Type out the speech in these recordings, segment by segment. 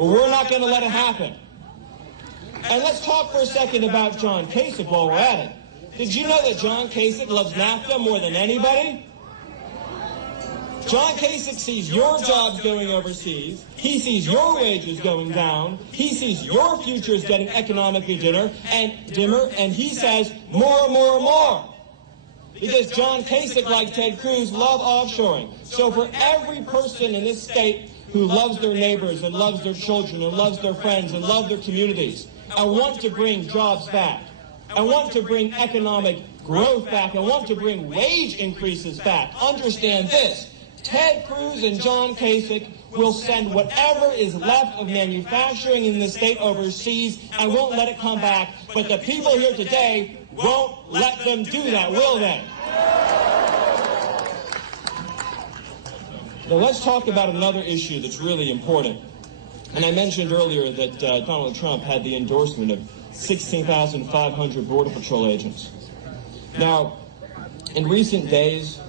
Well, we're not going to let it happen. And let's talk for a second about John Kasich while we're at it. Did you know that John Kasich loves NAFTA more than anybody? John Kasich sees your jobs going overseas. He sees your wages going down. He sees your futures getting economically dimmer, and he says more, more, more. Because John Kasich, like Ted Cruz, love offshoring. So for every person in this state who loves their neighbors and loves their children and loves their friends and loves their communities and want to bring jobs back, and want to bring economic growth back, and want to bring wage increases back, understand this. Ted Cruz and John Kasich will send whatever is left of manufacturing in the state overseas and won't let it come back. But the people here today won't let them do that, will they? Now let's talk about another issue that's really important. And I mentioned earlier that Donald Trump had the endorsement of 16,500 Border Patrol agents. Now, in recent days,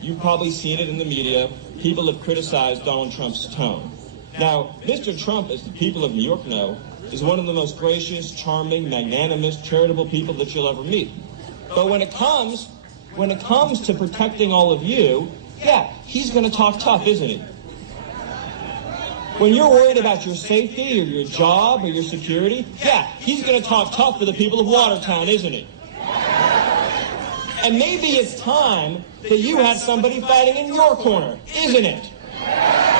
you've probably seen it in the media. People have criticized Donald Trump's tone. Now, Mr. Trump, as the people of New York know, is one of the most gracious, charming, magnanimous, charitable people that you'll ever meet. But when it comes to protecting all of you, yeah, he's going to talk tough, isn't he? When you're worried about your safety or your job or your security, yeah, he's going to talk tough for the people of Watertown, isn't he? And maybe it's time that you had somebody fighting in your corner, isn't it?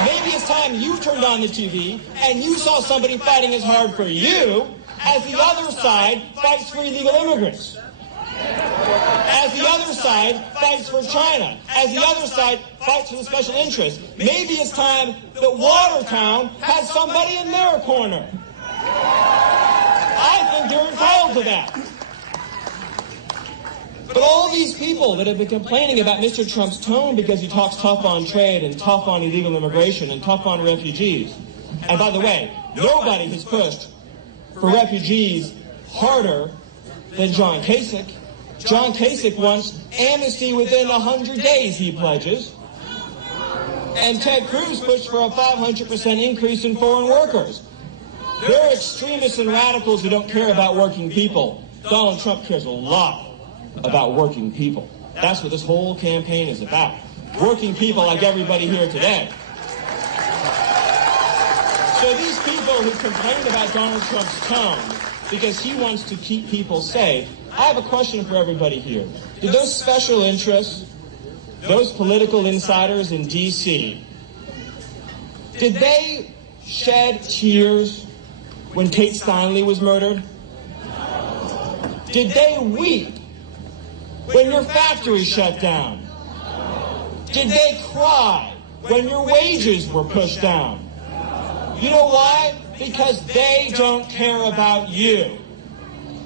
Maybe it's time you turned on the TV and you saw somebody fighting as hard for you as the other side fights for illegal immigrants. As the other side fights for China. As the other side fights for the special interests. Maybe it's time that Watertown has somebody in their corner. I think you're entitled to that. But all these people that have been complaining about Mr. Trump's tone because he talks tough on trade and tough on illegal immigration and tough on refugees. And by the way, nobody has pushed for refugees harder than John Kasich. John Kasich wants amnesty within 100 days, he pledges. And Ted Cruz pushed for a 500% increase in foreign workers. They're extremists and radicals who don't care about working people. Donald Trump cares a lot about working people. That's what this whole campaign is about. Working people like everybody here today. So these people who complain about Donald Trump's tone because he wants to keep people safe, I have a question for everybody here. Did those special interests, those political insiders in D.C., did they shed tears when Kate Steinle was murdered? Did they weep when your factory shut down? Did they cry when your wages were pushed down? You know why? Because they don't care about you.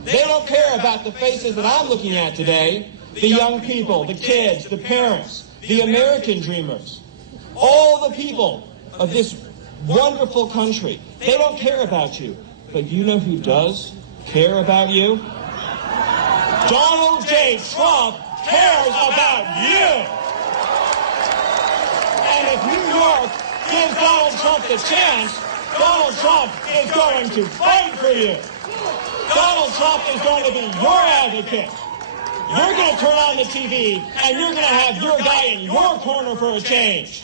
They don't care about the faces that I'm looking at today, the young people, the kids, the parents, the American dreamers, all the people of this wonderful country. They don't care about you. But you know who does care about you? Donald J. Trump cares about you. And if New York gives Donald Trump the chance, Donald Trump is going to fight for you. Donald Trump is going to be your advocate. You're going to turn on the TV and you're going to have your guy in your corner for a change.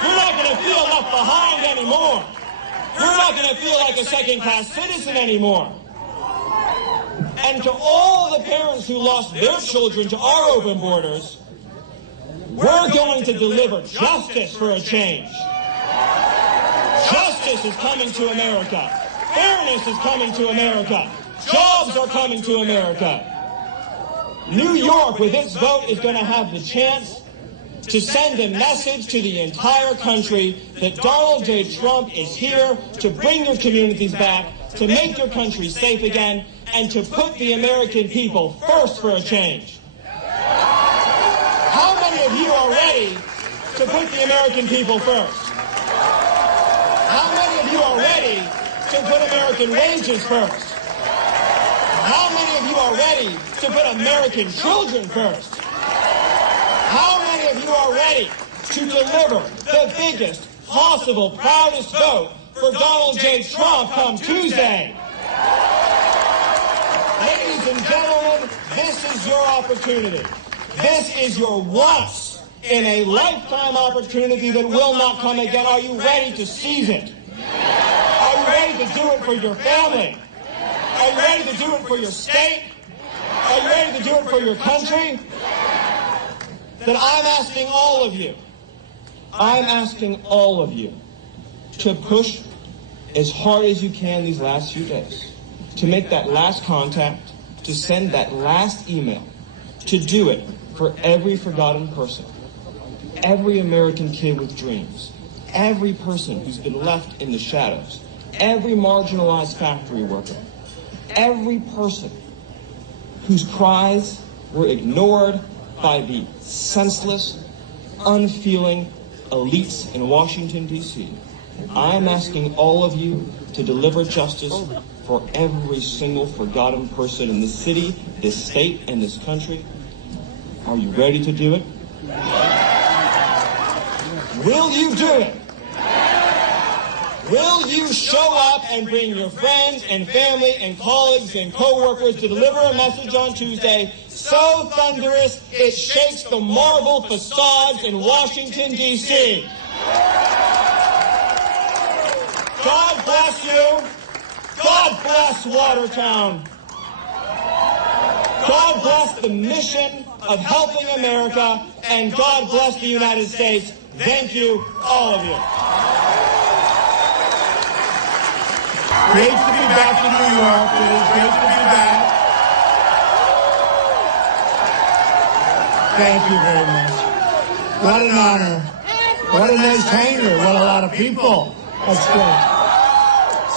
You're not going to feel left behind anymore. You're not going to feel like a second-class citizen anymore. And to all the parents who lost their children to our open borders, we're going to deliver justice for a change. Justice is coming to America. Fairness is coming to America. Jobs are coming to America. New York, with its vote, is going to have the chance to send a message to the entire country that Donald J. Trump is here to bring your communities back, to make your country safe again, and to put the American people first for a change. How many of you are ready to put the American people first? How many of you are ready to put American wages first? How many of you are ready to put American children first? How many of you are ready to deliver the biggest possible, proudest vote for Donald J. Trump come Tuesday. Ladies and gentlemen, this is your opportunity. This is your once in a lifetime opportunity that will not come again. Are you ready to seize it? Are you ready to do it for your family? Are you ready to do it for your state? Are you ready to do it for your country? Then I'm asking all of you to push as hard as you can these last few days, to make that last contact, to send that last email, to do it for every forgotten person, every American kid with dreams, every person who's been left in the shadows, every marginalized factory worker, every person whose cries were ignored by the senseless, unfeeling elites in Washington, D.C. I'm asking all of you to deliver justice for every single forgotten person in this city, this state, and this country. Are you ready to do it? Will you do it? Will you show up and bring your friends and family and colleagues and co-workers to deliver a message on Tuesday so thunderous it shakes the marble facades in Washington, D.C.? God bless you. God bless Watertown. God bless the mission of helping America, and God bless the United States. Thank you, all of you. Great to be back in New York. It is great to be back. Thank you very much. What an honor. What a nice hangar. What a lot of people. That's great.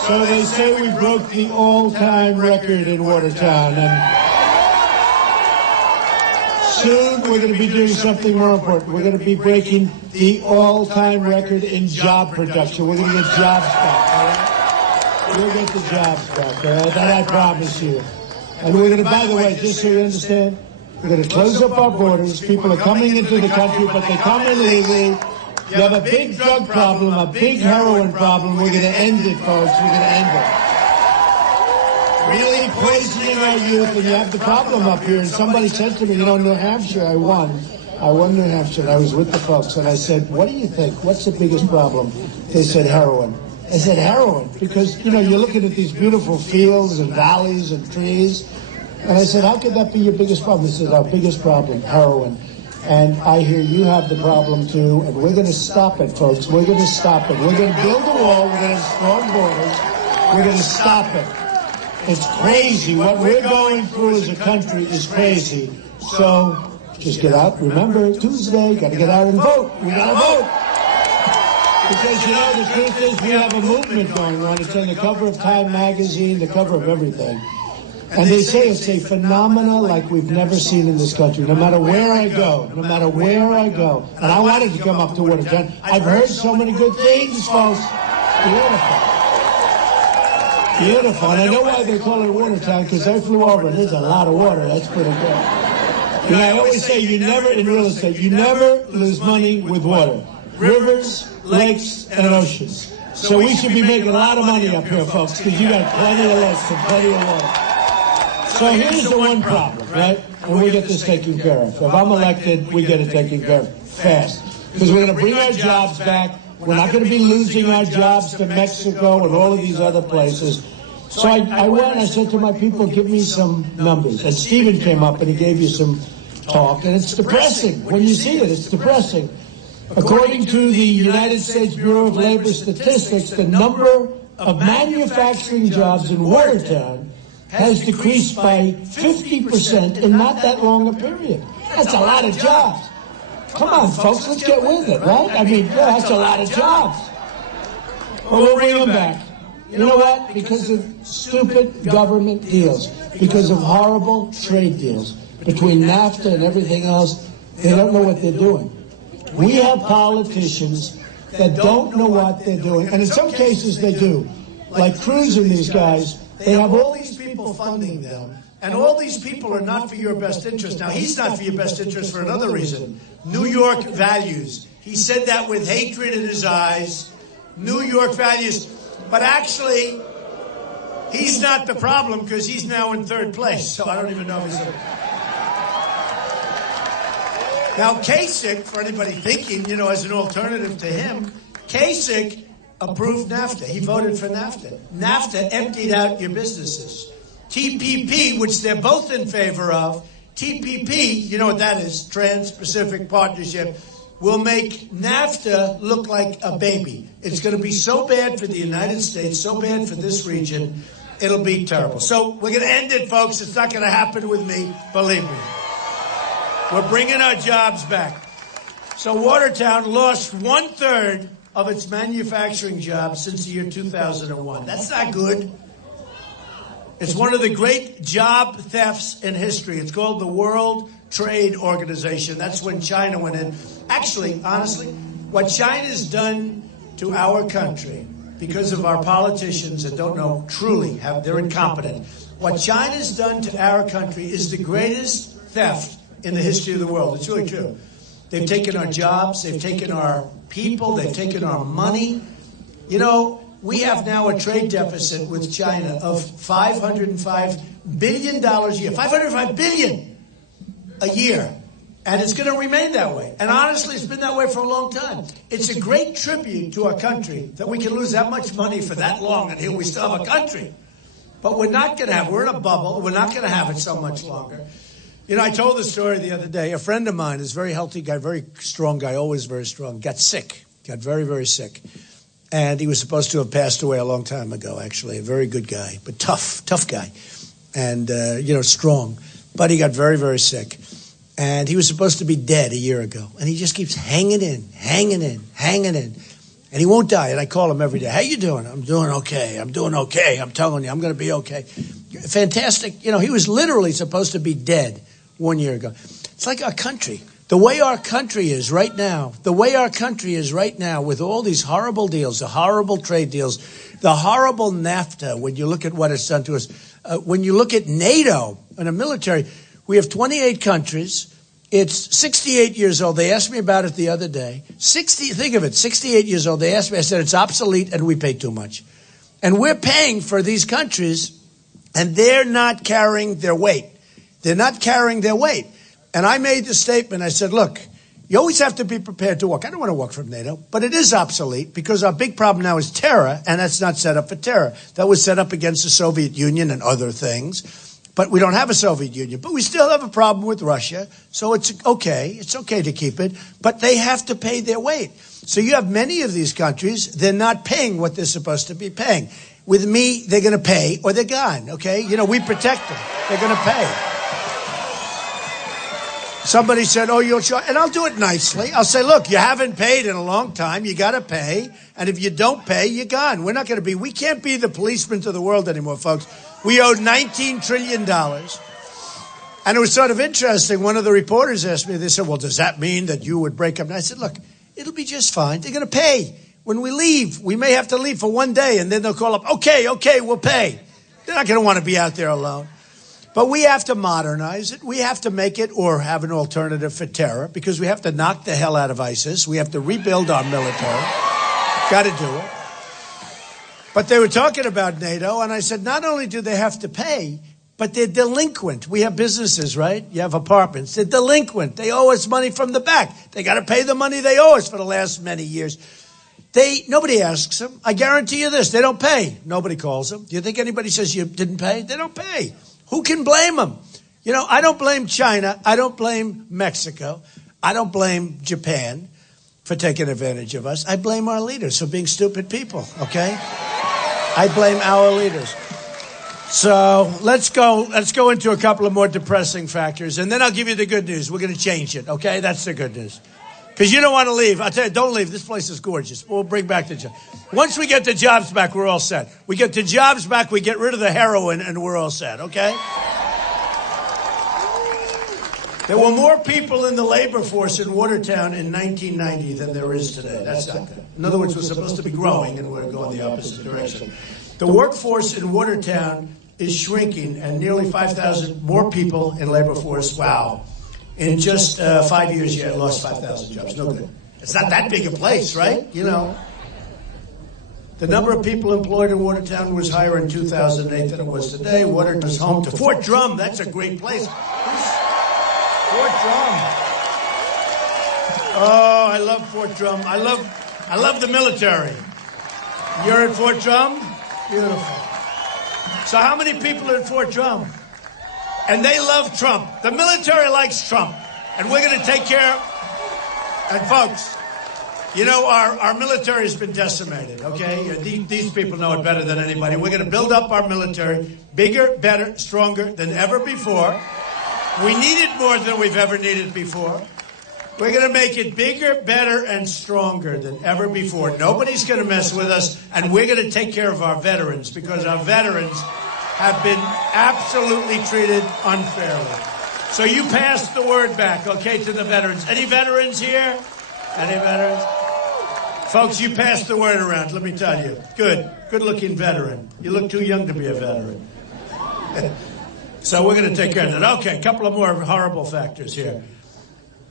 So they say we broke the all-time record in Watertown, and soon we're going to be doing something more important. We're going to be breaking the all-time record in job production. We're going to get jobs back, all right? We'll get the jobs back, all right? That I promise you. And we're going to, by the way, just so you understand, we're going to close up our borders. People are coming into the country, but they come in legally. You have a big drug problem, a big heroin problem. We're going to end it, folks. We're going to end it. Really poisoning our youth, and you have the problem up here. And somebody said to me, you know, New Hampshire, I won New Hampshire, and I was with the folks, and I said, what do you think? What's the biggest problem? They said heroin. I said heroin, because, you know, you're looking at these beautiful fields and valleys and trees. And I said, how could that be your biggest problem? They said, our biggest problem, heroin. And I hear you have the problem too, and we're going to stop it, folks. We're going to stop it. We're going to build a wall. We're going to have strong borders. We're going to stop it. It's crazy. What we're going through as a country is crazy. So just get out. Remember, Tuesday, got to get out and vote. We got to vote. Because, you know, the truth is we have a movement going on. It's on the cover of Time magazine, the cover of everything. And they say it's a phenomena like we've never seen in this country, no matter where I go, no matter where I go. And I wanted to come up to Watertown. I've heard so many good things, folks. Beautiful. Beautiful. And I know why they call it Watertown, because I flew over and there's a lot of water. That's pretty good. And I always say you never, in real estate, you never lose money with water. Rivers, lakes, and oceans. So we should be making a lot of money up here, folks, because you got plenty of lakes and plenty of water. So here's the one problem, right? And we get this taken care of. If I'm elected, we get it taken care of fast. Because we're going to bring our jobs back. We're not going to be losing our jobs to Mexico and all of these other places. So I went and I said to my people, give me some numbers. And Stephen came up and he gave you some talk. And it's depressing. When you see it, it's depressing. According to the United States Bureau of Labor Statistics, the number of manufacturing jobs in Watertown has decreased by 50% in not that long a period. That's a lot of jobs. Come on, folks, let's get with it, right? I mean, yeah, that's a lot of jobs. Well, we'll bring them back. You know what? Because of stupid government deals, because of horrible trade deals between NAFTA and everything else, they don't know what they're doing. We have politicians that don't know what they're doing, and in some cases they do. Like Cruz and these guys, they have all these people funding them, and all these people are not for your best interest. Now, he's not for your best interest for another reason. New York values. He said that with hatred in his eyes. New York values. But actually, he's not the problem because he's now in third place. So I don't even know if he's Now, Kasich, for anybody thinking, as an alternative to him, Kasich approved NAFTA. He voted for NAFTA. NAFTA emptied out your businesses. TPP, which they're both in favor of, TPP, you know what that is, Trans-Pacific Partnership, will make NAFTA look like a baby. It's going to be so bad for the United States, so bad for this region, it'll be terrible. So we're going to end it, folks. It's not going to happen with me, believe me. We're bringing our jobs back. So Watertown lost 1/3 of its manufacturing jobs since the year 2001. That's not good. It's one of the great job thefts in history. It's called the World Trade Organization. That's when China went in. Actually, honestly, what China's done to our country, because of our politicians that don't know truly, they're incompetent. What China's done to our country is the greatest theft in the history of the world. It's really true. They've taken our jobs, they've taken our people, they've taken our money. We have now a trade deficit with China of $505 billion a year. $505 billion a year. And it's going to remain that way. And honestly, it's been that way for a long time. It's a great tribute to our country that we can lose that much money for that long, and here we still have a country. But we're not going to have, we're in a bubble, we're not going to have it so much longer. I told the story the other day. A friend of mine, is a very healthy guy, very strong guy, always very strong, got sick, got very, very sick. And he was supposed to have passed away a long time ago, actually. A very good guy, but tough guy. And, strong. But he got very, very sick. And he was supposed to be dead a year ago. And he just keeps hanging in. And he won't die. And I call him every day. How you doing? I'm doing okay. I'm telling you, I'm going to be okay. Fantastic. He was literally supposed to be dead 1 year ago. It's like our country. The way our country is right now, with all these horrible deals, the horrible trade deals, the horrible NAFTA, when you look at what it's done to us, when you look at NATO and a military, we have 28 countries. It's 68 years old. They asked me about it the other day. 68 years old. They asked me, I said, it's obsolete and we pay too much. And we're paying for these countries and they're not carrying their weight. And I made the statement, I said, look, you always have to be prepared to walk. I don't want to walk from NATO, but it is obsolete because our big problem now is terror, and that's not set up for terror. That was set up against the Soviet Union and other things, but we don't have a Soviet Union. But we still have a problem with Russia, so it's okay. It's okay to keep it, but they have to pay their weight. So you have many of these countries, they're not paying what they're supposed to be paying. With me, they're going to pay or they're gone, okay? We protect them. They're going to pay. Somebody said, you'll charge, and I'll do it nicely. I'll say, look, you haven't paid in a long time. You got to pay. And if you don't pay, you're gone. We can't be the policemen to the world anymore, folks. We owe $19 trillion. And it was sort of interesting. One of the reporters asked me, they said, well, does that mean that you would break up? And I said, look, it'll be just fine. They're going to pay. When we leave, we may have to leave for one day, and then they'll call up, okay, we'll pay. They're not going to want to be out there alone. But we have to modernize it. We have to make it or have an alternative for terror because we have to knock the hell out of ISIS. We have to rebuild our military. Got to do it. But they were talking about NATO, and I said, not only do they have to pay, but they're delinquent. We have businesses, right? You have apartments. They're delinquent. They owe us money from the back. They got to pay the money they owe us for the last many years. Nobody asks them. I guarantee you this. They don't pay. Nobody calls them. Do you think anybody says you didn't pay? They don't pay. Who can blame them? I don't blame China. I don't blame Mexico. I don't blame Japan for taking advantage of us. I blame our leaders for being stupid people, okay? I blame our leaders. So let's go into a couple of more depressing factors, and then I'll give you the good news. We're going to change it, okay? That's the good news. Because you don't want to leave. I'll tell you, don't leave. This place is gorgeous. We'll bring back the jobs. Once we get the jobs back, we're all set. We get the jobs back, we get rid of the heroin, and we're all set, okay? There were more people in the labor force in Watertown in 1990 than there is today. That's not good. In other words, we're supposed to be growing, and we're going the opposite direction. The workforce in Watertown is shrinking, and nearly 5,000 more people in labor force. Wow. In just 5 years, you lost 5,000 jobs. No good. It's not that big a place, right? The number of people employed in Watertown was higher in 2008 than it was today. Watertown is home to Fort Drum. That's a great place. Fort Drum. Oh, I love Fort Drum. I love the military. You're at Fort Drum? Beautiful. So how many people are at Fort Drum? And they love Trump. The military likes Trump. And we're going to take care of... And folks, you know, our military has been decimated, okay? These people know it better than anybody. We're going to build up our military bigger, better, stronger than ever before. We need it more than we've ever needed before. We're going to make it bigger, better, and stronger than ever before. Nobody's going to mess with us, and we're going to take care of our veterans because our veterans have been absolutely treated unfairly. So you pass the word back, okay, to the veterans. Any veterans here? Any veterans? Folks, you pass the word around, let me tell you. Good-looking veteran. You look too young to be a veteran. So we're going to take care of that. Okay, a couple of more horrible factors here.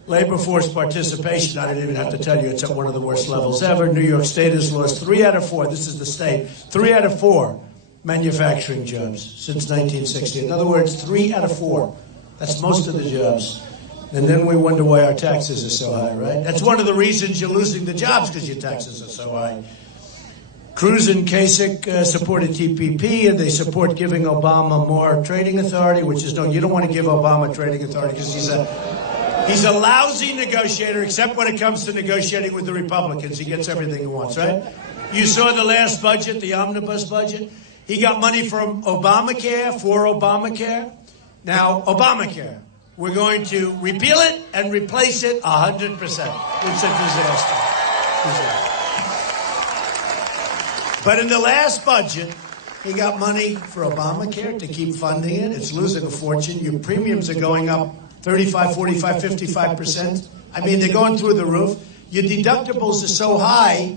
Labor force participation, I didn't even have to tell you, it's at one of the worst levels ever. New York State has lost 3 out of 4, this is the state, 3 out of 4 manufacturing jobs since 1960. In other words, 3 out of 4. That's most of the jobs. And then we wonder why our taxes are so high, right? That's one of the reasons you're losing the jobs, because your taxes are so high. Cruz and Kasich supported TPP, and they support giving Obama more trading authority, which is, no, you don't want to give Obama trading authority because he's a lousy negotiator, except when it comes to negotiating with the Republicans. He gets everything he wants, right? You saw the last budget, the omnibus budget. He got money from Obamacare, for Obamacare. Now, Obamacare, we're going to repeal it and replace it 100%. It's a disaster. But in the last budget, he got money for Obamacare to keep funding it. It's losing a fortune. Your premiums are going up 35, 45, 55%. I mean, they're going through the roof. Your deductibles are so high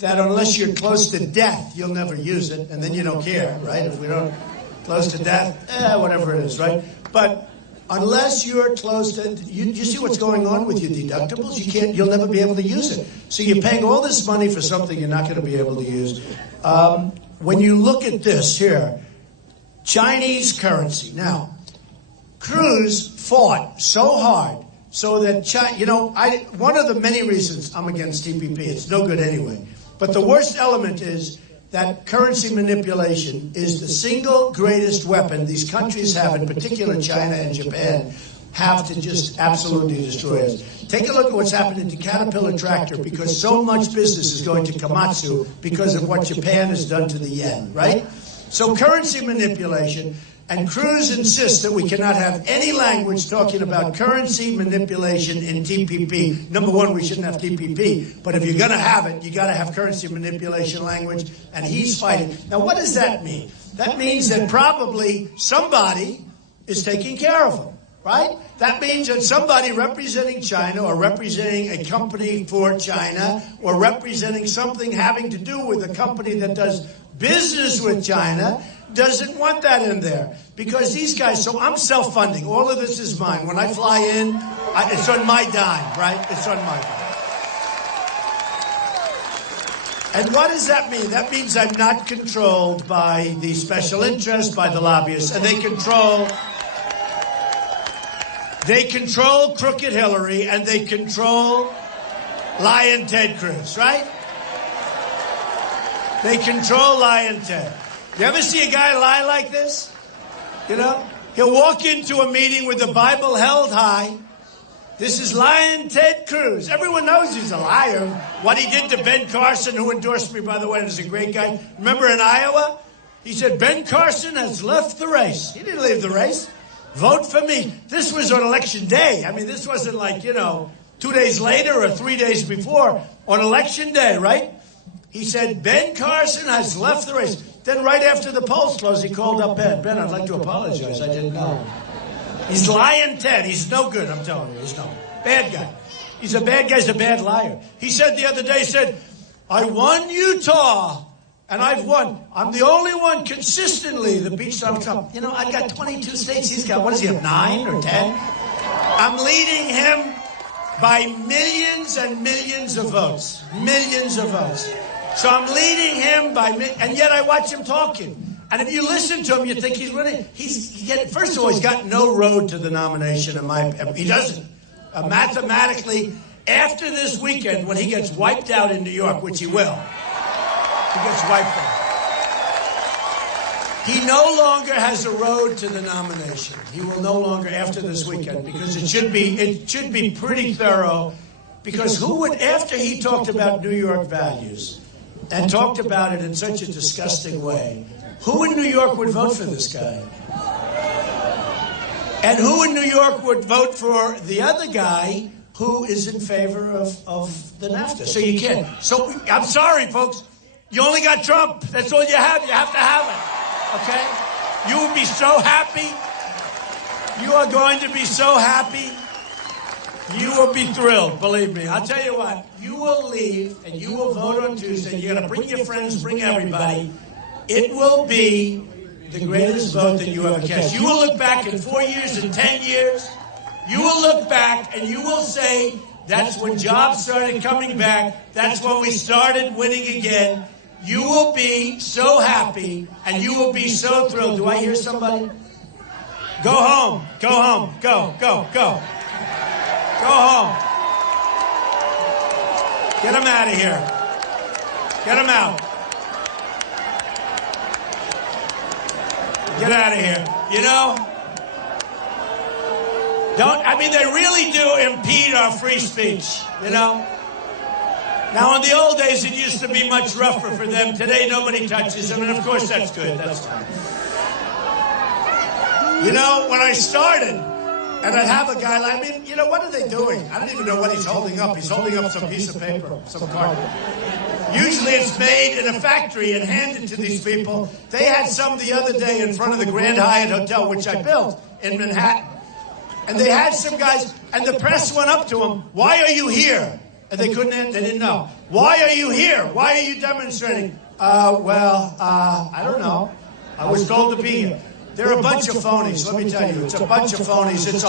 that unless you're close to death, you'll never use it, and then you don't care, right? If we don't close to death, whatever it is, right? But unless you're close to, you see what's going on with your deductibles? You'll never be able to use it. So you're paying all this money for something you're not going to be able to use. When you look at this here, Chinese currency. Now, Cruz fought so hard so that China, you know, one of the many reasons I'm against TPP, it's no good anyway. But the worst element is that currency manipulation is the single greatest weapon these countries have, in particular China and Japan, have to just absolutely destroy us. Take a look at what's happening to Caterpillar Tractor, because so much business is going to Komatsu because of what Japan has done to the yen, right? So currency manipulation, and Cruz insists that we cannot have any language talking about currency manipulation in TPP. Number one, we shouldn't have TPP, but if you're going to have it, you got to have currency manipulation language, and he's fighting. Now, what does that mean? That means that probably somebody is taking care of him, right? That means that somebody representing China, or representing a company for China, or representing something having to do with a company that does business with China, doesn't want that in there. Because these guys, so I'm self-funding. All of this is mine. When I fly in, it's on my dime, right? It's on my dime. And what does that mean? That means I'm not controlled by the special interests, by the lobbyists. And they control Crooked Hillary, and they control Lying Ted Cruz, right? They control Lying Ted. You ever see a guy lie like this? You know? He'll walk into a meeting with the Bible held high. This is Lying Ted Cruz. Everyone knows he's a liar. What he did to Ben Carson, who endorsed me, by the way, and is a great guy. Remember in Iowa? He said, Ben Carson has left the race. He didn't leave the race. Vote for me. This was on election day. I mean, this wasn't like, 2 days later or 3 days before. On election day, right? He said, Ben Carson has left the race. Then right after the polls closed, he called up Ben. Ben, I'd like to apologize. I didn't know. He's Lying Ted. He's no good, I'm telling you. He's no bad guy. He's a bad guy. He's a bad liar. He said the other day, I won Utah, and I've won. I'm the only one consistently that beats Donald Trump. I've got 22 states. He's got, what does he have, 9 or 10? I'm leading him by millions and millions of votes. Millions of votes. So I'm leading him and yet I watch him talking. And if you listen to him, you think he's running. First of all, he's got no road to the nomination. He doesn't. Mathematically, after this weekend, when he gets wiped out in New York, which he will, he gets wiped out. He no longer has a road to the nomination. He will no longer after this weekend, because it should be pretty thorough. Because who would, after he talked about New York values and talked about it in such a disgusting way, who in New York would vote for this guy? And who in New York would vote for the other guy who is in favor of the NAFTA? So you can't. So I'm sorry, folks. You only got Trump. That's all you have. You have to have it. Okay? You will be so happy. You are going to be so happy. You will be thrilled, believe me. I'll tell you what. You will leave and you will vote on Tuesday. You're going to bring your friends, bring everybody. It will be the greatest vote that you ever cast. You will look back in 4 years and 10 years. You will look back and you will say, that's when jobs started coming back. That's when we started winning again. You will be so happy and you will be so thrilled. Do I hear somebody? Go home. Go home. Go. Go home. Get him out of here. Get him out. Get out of here. You know? They really do impede our free speech, you know? Now, in the old days, it used to be much rougher for them. Today, nobody touches them, and of course, that's good. That's fine. You know, when I started, and I'd have a guy like, what are they doing? I don't even know what he's holding up. He's holding up some piece of paper, some cardboard. Usually it's made in a factory and handed to these people. They had some the other day in front of the Grand Hyatt Hotel, which I built in Manhattan. And they had some guys, and the press went up to them, why are you here? And they didn't know. Why are you here? Why are you demonstrating? I don't know. I was told to be here. They're a bunch of phonies, let me tell you. It's a bunch of phonies. It's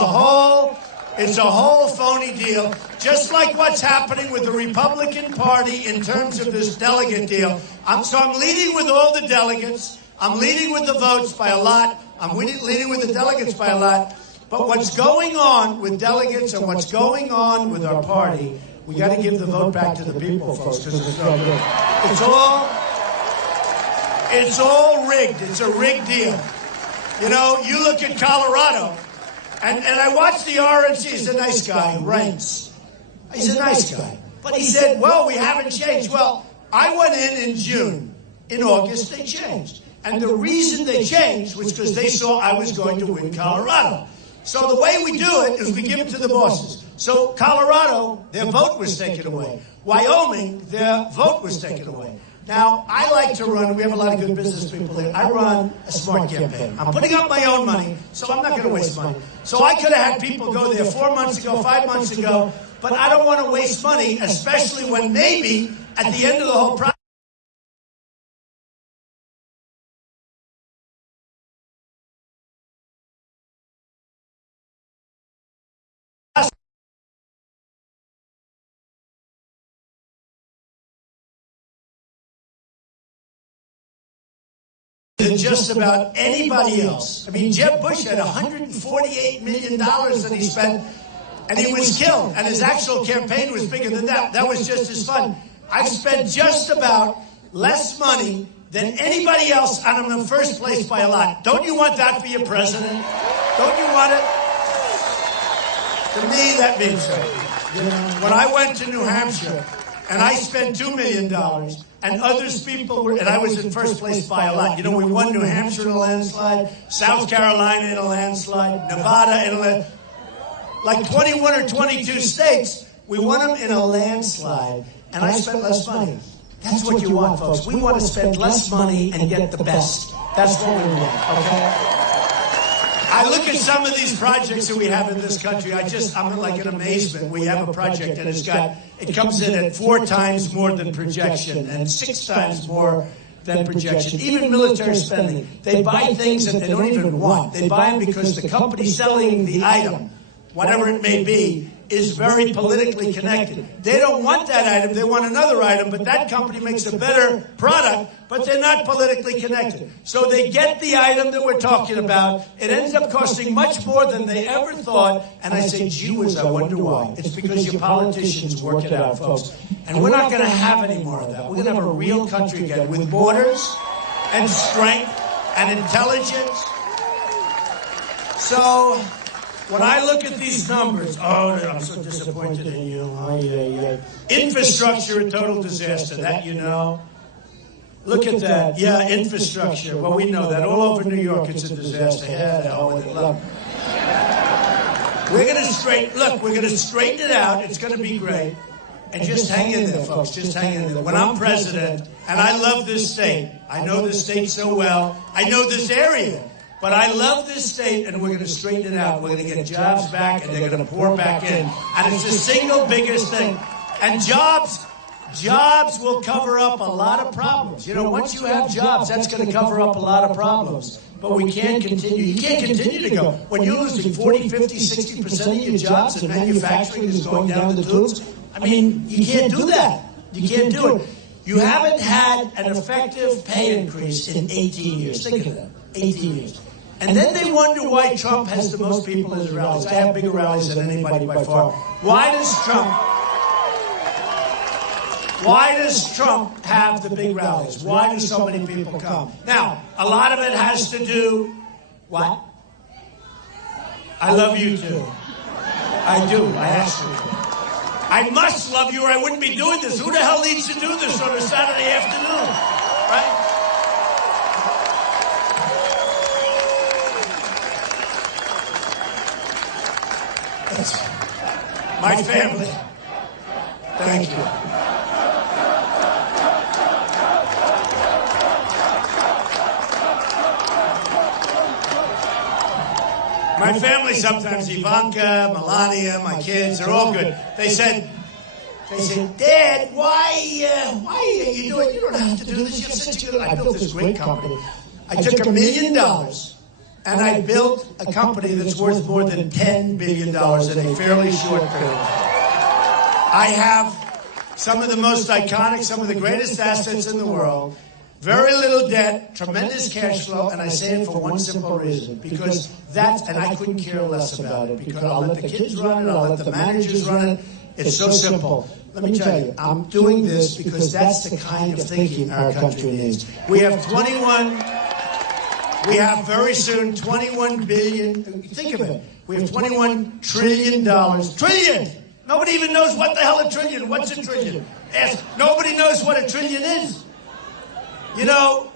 a whole phony deal. Just like what's happening with the Republican Party in terms of this delegate deal. So I'm leading with all the delegates. I'm leading with the votes by a lot. I'm leading with the delegates by a lot. But what's going on with delegates and what's going on with our party, we got to give the vote back to the people, folks, because it's no good. It's all rigged. It's a rigged deal. You know, you look at Colorado, and I watched the RNC. He's a nice guy, Reince. He's a nice guy. But he said, well, we haven't changed. Well, I went in June. In August, they changed. And the reason they changed was because they saw I was going to win Colorado. So the way we do it is we give it to the bosses. So Colorado, their vote was taken away. Wyoming, their vote was taken away. Now, I like to run, we have a lot of good business people there. I run a smart campaign. I'm putting up my own money, so I'm not going to waste money. So I could have had people go there 4 months ago, 5 months ago, but I don't want to waste money, especially when maybe at the end of the whole process, than just about anybody else. I mean, Jeb Bush had $148 million that he spent, and he was killed, and his actual campaign was bigger than that. That was just his fund. I've spent just about less money than anybody else, and I'm in first place by a lot. Don't you want that for your president? Don't you want it? To me, that means something. You know, when I went to New Hampshire, and I spent $2 million, and others people were, and I was in first place by a lot. You know, we won New Hampshire in a landslide, South Carolina in a landslide, Nevada in a landslide. Like 21 or 22 states, we won them in a landslide, and I spent less money. That's what you want, folks. We want to spend less money and get the best. That's what we want, okay? I look at some of these projects that we have in this country. I'm like in amazement. We have a project and it comes in at 4 times more than projection and 6 times more than projection. Even military spending. They buy things that they don't even want. They buy them because the company selling the item, whatever it may be, is very politically connected. They don't want that item, they want another item, but that company makes a better product, but they're not politically connected. So they get the item that we're talking about. It ends up costing much more than they ever thought. And I say, gee whiz, I wonder why. It's because your politicians work it out, folks. And we're not going to have any more of that. We're going to have a real country again with borders and strength and intelligence. So when I look at these numbers, I'm so disappointed in you. Infrastructure, a total disaster. That you know. Look at that. Yeah, infrastructure. Well, we know that. All over New York, it's a disaster. Yeah, the hell with it. Look. We're going to straighten it out. It's going to be great. And just hang in there, folks. Just hang in there. When I'm president, and I love this state. I know this state so well. I know this area. But I love this state, and we're going to straighten it out. We're going to get jobs back, and they're going to pour back in. And it's the single biggest thing. And jobs will cover up a lot of problems. You know, once you have jobs, that's going to cover up a lot of problems. But we can't continue. You can't continue to go. When you're losing 40, 50, 60% of your jobs and manufacturing is going down the tubes, I mean, you can't do that. You can't do it. You haven't had an effective pay increase in 18 years. Think of that. 18 years. And then they wonder why Trump has the most people at his rallies. I have bigger rallies than anybody by far. Why does Trump have the big rallies? Why do so many people come? Now, a lot of it has to do, what? I love you too. I do, I actually do. I must love you or I wouldn't be doing this. Who the hell needs to do this on a Saturday afternoon? Right? That's my family. Thank you. My family sometimes, Ivanka, Melania, my kids, they're all good. They said, Dad, why are you doing? You don't have to do this. You have such a good. I built this great company. I took $1 million and I built a company that's worth more than $10 billion in a fairly short period. I have some of the most iconic, some of the greatest assets in the world. Very little debt, tremendous cash flow, and I say it for one simple reason, because and I couldn't care less about it, because I'll let the kids run it, I'll let the managers run it. It's so simple. Let me tell you, I'm doing this because that's the kind of thinking our country needs. We have very soon 21 billion, think of it, we have $21 trillion. Trillion! Nobody even knows what the hell a trillion, what's a trillion? Nobody knows what a trillion is. You know,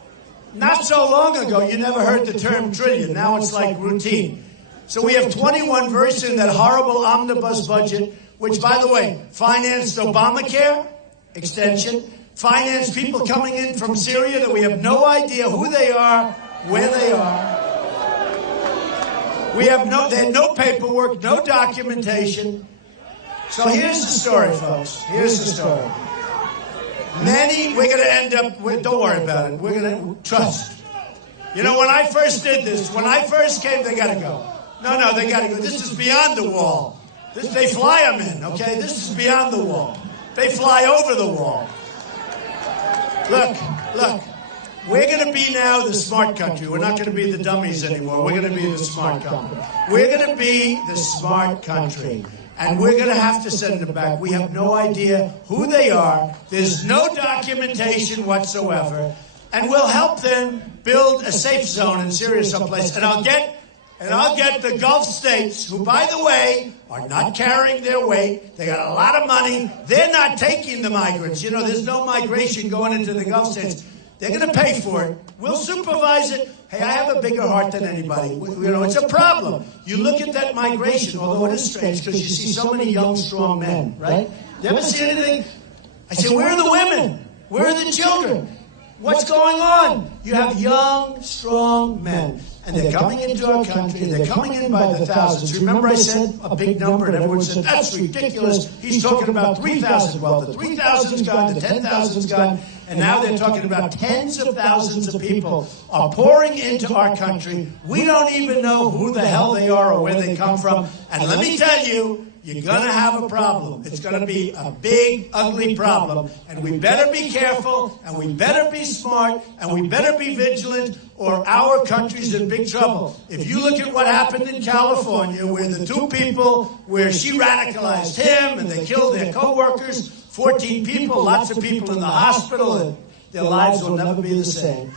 not so long ago, you never heard the term trillion. Now it's like routine. So we have 21 very soon, that horrible omnibus budget, which, by the way, financed Obamacare extension, financed people coming in from Syria that we have no idea who they are, where they are. They had no paperwork, no documentation. So here's the story, folks. Here's the story. We're going to end up with, don't worry about it. We're going to trust. You know, when I first did this, when I first came, they got to go. No, they got to go. This is beyond the wall. They fly them in, okay? This is beyond the wall. They fly over the wall. Look. We're going to be now the smart country. We're not going to be the dummies anymore. We're going to be the smart country. We're going to be the smart country. And we're going to have to send them back. We have no idea who they are. There's no documentation whatsoever. And we'll help them build a safe zone in Syria someplace. And I'll get the Gulf states, who, by the way, are not carrying their weight. They got a lot of money. They're not taking the migrants. You know, there's no migration going into the Gulf states. They're going to pay for it. We'll supervise it. Hey, I have a bigger heart than anybody. You know, it's a problem. You look at that migration, although it is strange, because you see so many young, strong men, right? You ever see anything? I say, where are the women? Where are the children? What's going on? You have young, strong men. And they're coming into our country. They're coming in by the thousands. Remember I said a big number, and everyone said, that's ridiculous. He's talking about 3,000. Well, the 3,000's gone, the 10,000's gone. And now they're talking about tens of thousands of people are pouring into our country. We don't even know who the hell they are or where they come from. And let me tell you, you're going to have a problem. It's going to be a big, ugly problem. And we better be careful, and we better be smart, and we better be vigilant, or our country's in big trouble. If you look at what happened in California, where the two people, where she radicalized him, and they killed their co-workers, 14 people, lots of people in the hospital, and their lives will never be the same.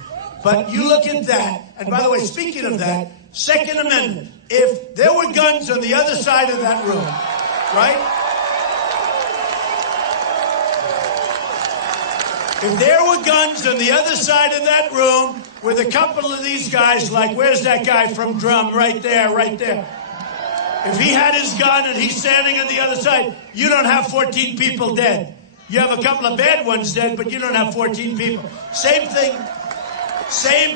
But you look at that, and by the way, speaking of that, Second Amendment, if there were guns on the other side of that room, right? If there were guns on the other side of that room with a couple of these guys, like, where's that guy from Drum? Right there, right there. If he had his gun and he's standing on the other side, you don't have 14 people dead. You have a couple of bad ones dead, but you don't have 14 people. Same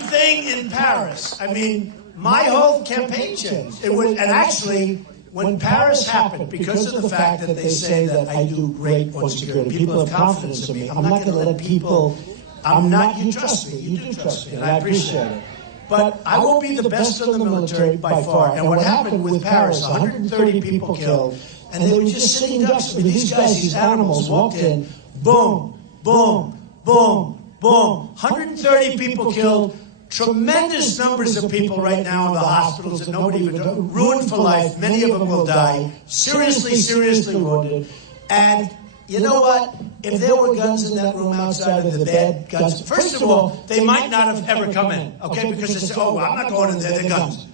thing in Paris. I mean, my whole campaign changed. It was, and actually, when Paris happened, because of the fact that they say that I do great on security, people have confidence in me. I'm not going to let people. You trust me. You do trust me, and I appreciate it. But I won't be the best in the military by far. And what happened with Paris, 130 people killed, and they were just sitting ducks. I mean, these guys, these animals walked in, boom, boom, boom, boom. 130 people killed. Tremendous numbers of people right now in the hospitals that nobody even knows. Ruined for life. Many of them will die. Seriously wounded. And you know what? If there were guns in that room outside of the bed, guns. First of all, they might not have ever come in, okay? Because they say, oh, well, I'm not going in there, they're guns.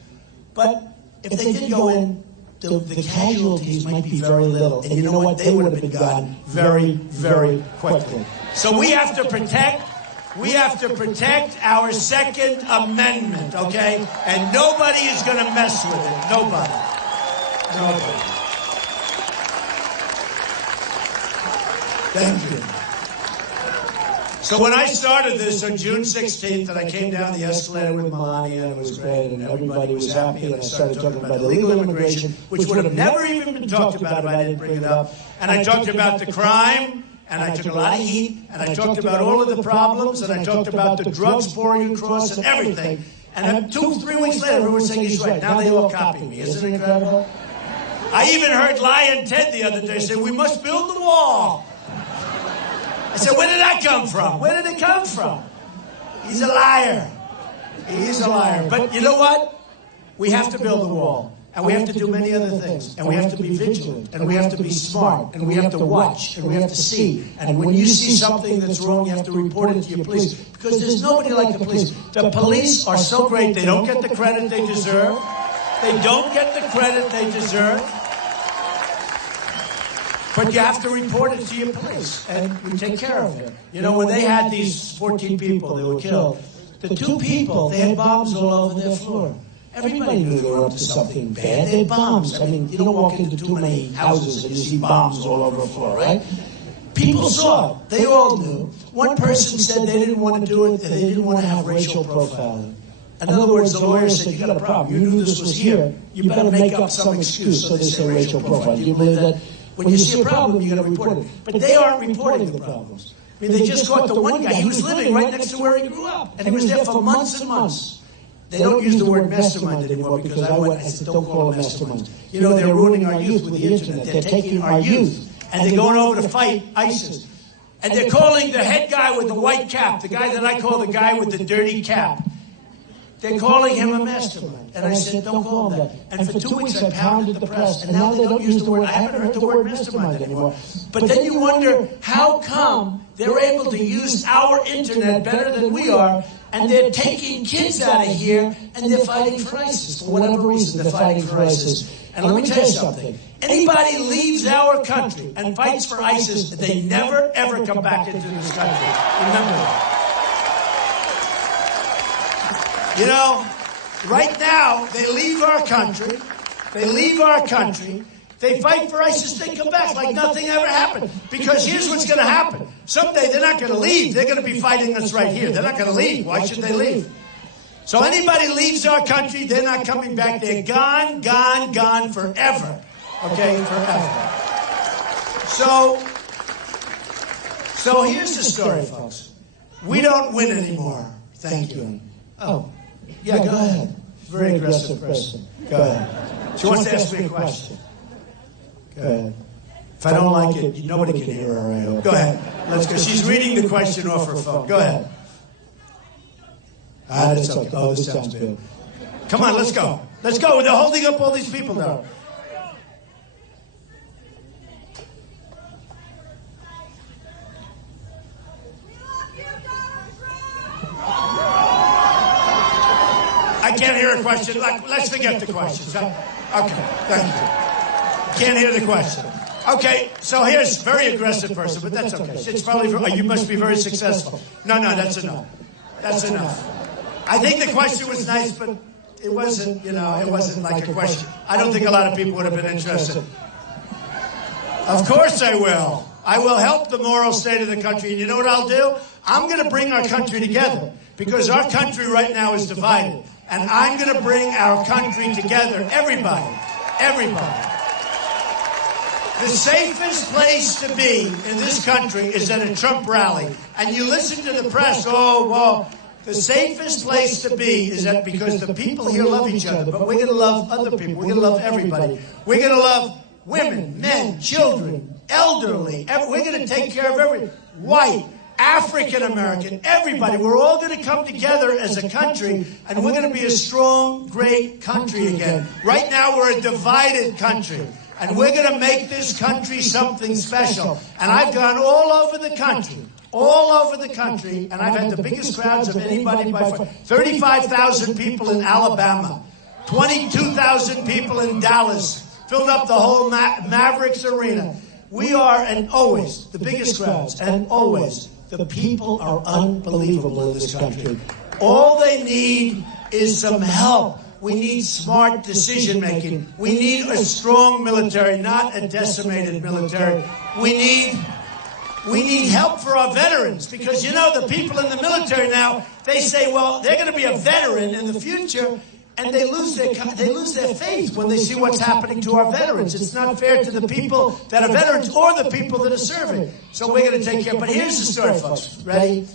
But if they did go in, the casualties might be very little. And you know what? They would have been gone very, very quickly. So we have to protect our Second Amendment, okay? And nobody is going to mess with it. Nobody. Thank you. So when I started this on June 16th, and I came down the escalator with Melania, and it was great, and everybody was happy, and I started talking about illegal immigration, which would have never even been talked about if I didn't bring it up. And I talked about the crime, and I took a lot of heat, and I talked about all of the problems, and I talked about the drugs pouring across and everything. And 2-3 weeks later, everyone was saying he's right. Now they all copy me. Isn't it incredible? I even heard Lion Ted the other day say, we must build the wall. I said, where did that come from? Where did it come from? He's a liar. He's a liar. But you know what? We have to build the wall. And we have to do many other things. And we have to be vigilant. And we have to be smart. And we have to watch. And we have to see. And when you see something that's wrong, you have to report it to your police. Because there's nobody like the police. The police are so great. They don't get the credit they deserve. They don't get the credit they deserve. But you have to report it to your police, and we take care of it. You know, when they had these 14 people that were killed, the 2 people, they had bombs all over their floor. Everybody knew they were up to something bad. They had bombs. I mean, you don't walk into too many houses and you see bombs all over the floor, right? People saw it. They all knew. One person said they didn't want to do it, they didn't want to have racial profiling. In other words, the lawyer said, you got a problem. You knew this was here. You better make up some excuse. So they say racial profiling. Do you believe that? When you see a problem, you got to report it. But they aren't reporting the problems. I mean, they just caught the one guy. He was living right next to where he grew up. And he was there for months and months. They don't use the word mastermind anymore because I said, don't call them masterminds. You know, they're ruining our youth with the internet. They're taking our youth. And they're going over to fight ISIS. And they're calling the head guy with the white cap, the guy that I call the guy with the dirty cap. They're calling him a mastermind. And I said, don't call him that. And for 2 weeks I pounded the press. And now they don't use the word, I haven't heard the word mastermind anymore. But then you wonder, how come they're able to use our internet better than we are, and they're taking kids out of here, and they're fighting for ISIS. For whatever reason, they're fighting for ISIS. And let me tell you something. Anybody leaves our country and fights for ISIS, they never, ever come back into this country. Remember that. You know, right now, they leave our country. They fight for ISIS, they come back like nothing ever happened. Because here's what's going to happen. Someday they're not going to leave. They're going to be fighting us right here. They're not going to leave. Why should they leave? So anybody leaves our country, they're not coming back. They're gone, gone, gone forever. Okay, forever. So here's the story, folks. We don't win anymore. Thank you. Oh, yeah, go ahead. Very aggressive person. Go ahead. She wants to ask me a question. Go ahead. If I don't like it, nobody can hear her. I hope. Go ahead. Let's go. She's reading the question off her phone. Go ahead. That's okay. Oh, this sounds good. Come on, let's go. Let's go. They're holding up all these people now. I can't hear a question. Let's forget the questions. Okay, thank you. Can't hear the question. Okay, so here's a very aggressive person, but that's okay. It's probably, you must be very successful. No, that's enough. That's enough. I think the question was nice, but it wasn't, it wasn't like a question. I don't think a lot of people would have been interested. Of course I will. I will help the moral state of the country. And you know what I'll do? I'm going to bring our country together because our country right now is divided. And I'm going to bring our country together. Everybody. The safest place to be in this country is at a Trump rally. And you listen to the press, the safest place to be is that because the people here love each other, but we're going to love other people. We're going to love everybody. We're going to love women, men, children, elderly. We're going to take care of everyone. White, African American, everybody. We're all going to come together as a country, and we're going to be a strong, great country again. Right now, we're a divided country, and we're going to make this country something special. And I've gone all over the country, and I've had the biggest crowds of anybody by far. 35,000 people in Alabama, 22,000 people in Dallas, filled up the whole Mavericks arena. We are, and always, the biggest crowds, and always, the people are unbelievable in this country. All they need is some help. We need smart decision-making. We need a strong military, not a decimated military. We need help for our veterans, because, the people in the military now, they say, well, they're going to be a veteran in the future, and they lose their faith when they see what's happening to our veterans. It's not fair to the people that are veterans or the people that are serving. So we're going to take care. But here's the story, folks. Ready?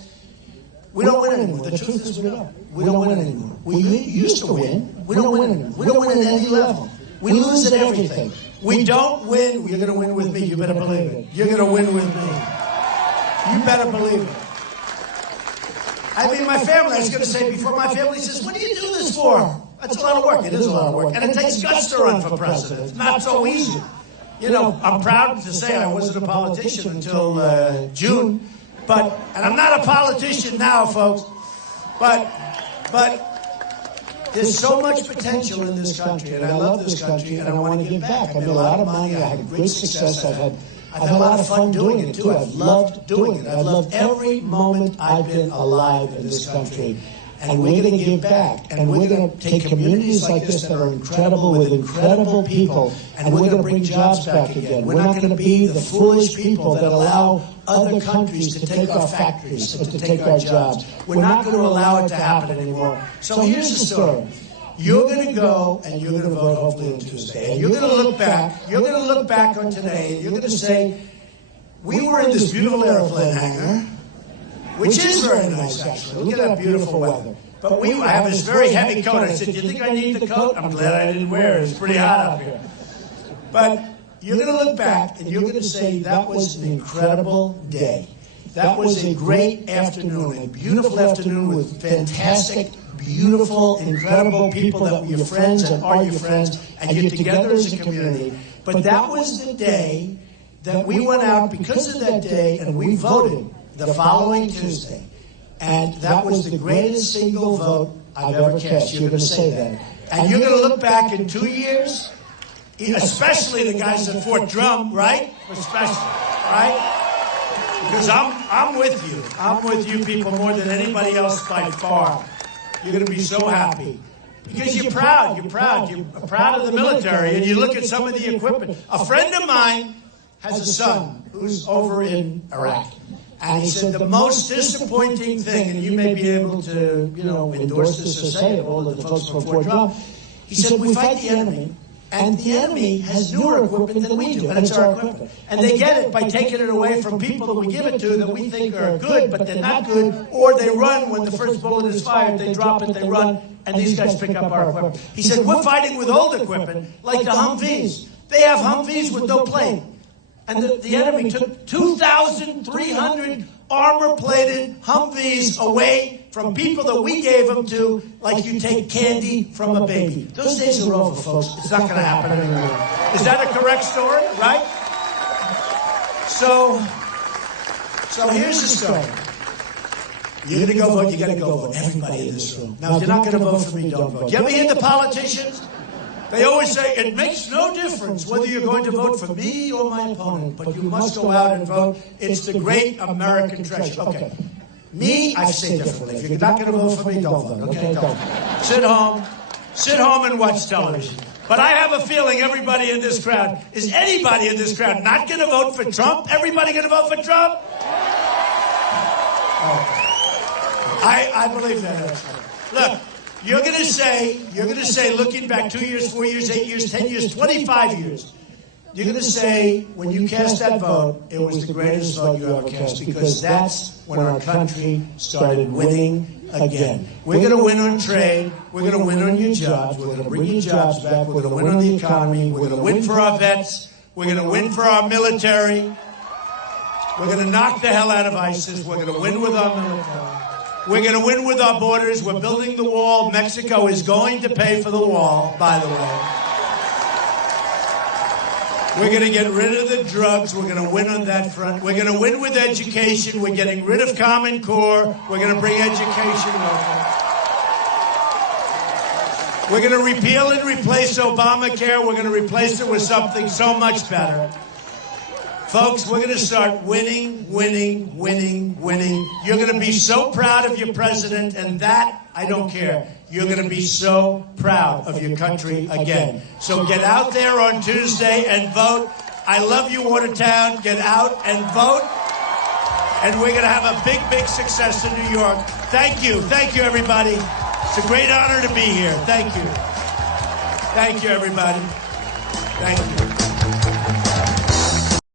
We don't win anymore. The truth is we don't. We don't win anymore. We used to win. We don't win anymore. We don't win at any level. We lose at everything. We don't win. You're going to win with me. You better believe it. You're going to win with me. You better believe it. I mean, my family, I was going to say before, my family says, what do you do this for? That's a lot of work. It is a lot of work. And it takes guts to run for president. It's not so easy. I'm proud to say I wasn't a politician until June. And I'm not a politician now, folks. But there's so much potential in this country. And I love this country. And I want to give back. I made a lot of money. I had great success. I've had a lot of fun doing it, too. I've loved doing it. I've loved every moment I've been alive in this country. And we're going to give back. And we're going to take communities like this that are incredible with incredible people, and we're going to bring jobs back again. We're not going to be the foolish people that allow other countries to take our factories, to take our jobs. We're not going to allow it to happen anymore. So here's the story. You're going to go and you're going to vote hopefully on Tuesday. And you're going to look back. You're going to look back on today, and you're going to say, we were in this beautiful airplane hangar, which is very nice, actually. Look at that beautiful weather. But I have this very heavy coat. I said, do you think I need the coat? I'm glad I didn't wear it. It's pretty hot up here. But you're going to look back, and you're going to say, that was an incredible day. That was a great afternoon, a beautiful afternoon with fantastic, beautiful, incredible people that were your friends and are your friends, and you're together as a community. But that was the day that we went out because of that day, and we voted the following Tuesday. And that was the greatest single vote I've ever cast. You're going to say that. And you're going to look back in 2 years, especially the guys at Fort Drum, right? Especially, right? Because I'm with you. I'm with you people more than anybody else by far. You're going to be so happy. Because you're proud. You're proud. You're proud of the military. And you look at some of the equipment. A friend of mine has a son who's over in Iraq. And he said the most disappointing thing, and you may be able to, endorse this or say it, all of the folks from Fort Drum, he said, we fight the enemy, and the enemy has newer equipment than we do, and it's our equipment. And they get it by taking it away from people that we give it to that we think are good, but they're not good, or they run when the first bullet is fired, they drop it, they run, and these guys pick up our equipment. He said, we're fighting with old equipment, like the Humvees, They have Humvees with no plane. And the enemy took 2,300 armor-plated Humvees away from people that we gave them to, like you take candy from a baby. Those days are over, folks. It's not going to happen anymore. Is that a correct story, right? So here's the story. You're going to go vote, you got to go vote. Everybody in this room. Now, if you're not going to vote for me, don't vote. You ever hear the politicians? They always say, it makes no difference whether you're going to vote for me or my opponent, but you must go out and vote. It's the great American treasure. Okay. Me, I say differently. If you're not going to vote for me, don't vote. Okay, don't. Sit home and watch television. But I have a feeling everybody in this crowd, is anybody in this crowd not going to vote for Trump? Everybody going to vote for Trump? I believe that. Look. You're going to say, looking back 2 years, 4 years, 8 years, 10 years, 25 years, you're going to say, when you cast that vote, it was the greatest vote you ever cast, because that's when our country started winning again. We're going to win on trade. We're going to win on your jobs. We're going to bring your jobs back. We're going to win on the economy. We're going to win for our vets. We're going to win for our military. We're going to knock the hell out of ISIS. We're going to win with our military. We're going to win with our borders. We're building the wall. Mexico is going to pay for the wall, by the way. We're going to get rid of the drugs. We're going to win on that front. We're going to win with education. We're getting rid of Common Core. We're going to bring education local. We're going to repeal and replace Obamacare. We're going to replace it with something so much better. Folks, we're going to start winning. You're going to be so proud of your president, and that, I don't care. You're going to be so proud of your country again. So get out there on Tuesday and vote. I love you, Watertown. Get out and vote. And we're going to have a big success in New York. Thank you. Thank you, everybody. It's a great honor to be here. Thank you. Thank you, everybody. Thank you.